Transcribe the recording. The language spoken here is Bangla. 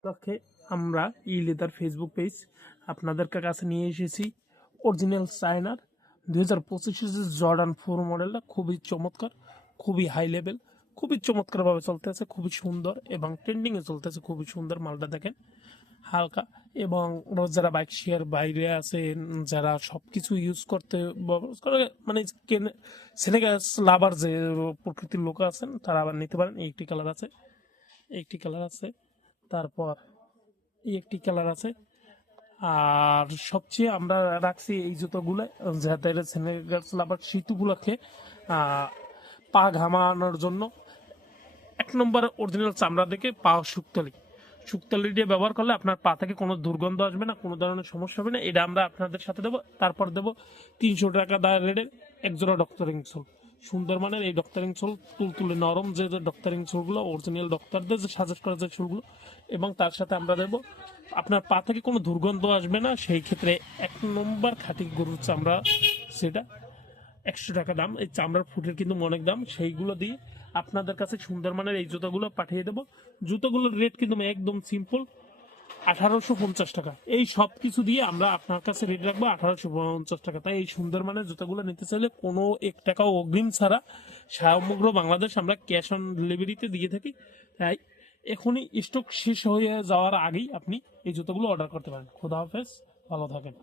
উপলক্ষে আমরা লেদার ফেসবুক পেজ আপনাদের কাছে নিয়ে এসেছি অরিজিনাল চায়নার 2025 জর্ডান 4 মডেলটা খুবই চমৎকার, খুবই হাই লেভেল, খুবই চমৎকারভাবে চলতেছে, খুবই সুন্দর এবং ট্রেন্ডিংয়ে চলতেছে, খুবই সুন্দর মালটা দেখেন হালকা। এবং যারা বাইক শেয়ার বাইরে আছেন, যারা সব কিছু ইউজ করতে মানে সেনেগাস লাভার যে প্রকৃতির লোক আছেন তারা আবার নিতে পারেন। একটি কালার আছে, একটি কালার আছে, তারপর এই একটি কালার আছে। আর সবচেয়ে আমরা রাখছি এই জুতোগুলো যাদের আবার শীত উপলক্ষে পা ঘামানোর জন্য 1 নম্বর অরিজিনাল চামড়া দেখে পা শুকতালি দিয়ে ব্যবহার করলে আপনার পা থেকে কোনো দুর্গন্ধ আসবে না, কোনো ধরনের সমস্যা হবে না। এটা আমরা আপনাদের সাথে দেবো। তারপর দেবো 300 টাকা রেটের একজোড়া ডক্টরিং সোল, সুন্দর মানের এই ডক্টরিং সোল, তুলতুলে নরম যে ডক্টরিং সোলগুলো অরিজিনাল ডক্টরদের যে সাজেস্ট করা যে সোলগুলো। এবং তার সাথে আমরা দেবো আপনার পা থেকে কোনো দুর্গন্ধ আসবে না, সেই ক্ষেত্রে 1 নম্বর খাঁটি গরুর চামড়া, সেটা 100 টাকা দাম। এই চামড়ার ফুটের কিন্তু অনেক দাম। সেইগুলো দিয়ে আপনাদের কাছে সুন্দর মানের এই জুতোগুলো পাঠিয়ে দেবো। জুতোগুলোর রেট কিন্তু একদম সিম্পল, 1850 টাকা। এই সব কিছু দিয়ে আমরা আপনার কাছে রেট রাখবো 1850 টাকা। তাই এই সুন্দর মানের জুতোগুলো নিতে চাইলে কোনো 1 টাকাও অগ্রিম ছাড়া সমগ্র বাংলাদেশ আমরা ক্যাশ অন ডেলিভারিতে দিয়ে থাকি। তাই এখনই স্টক শেষ হয়ে যাওয়ার আগেই আপনি এই জুতোগুলো অর্ডার করতে পারেন। খোদা হাফেজ, ভালো থাকেন।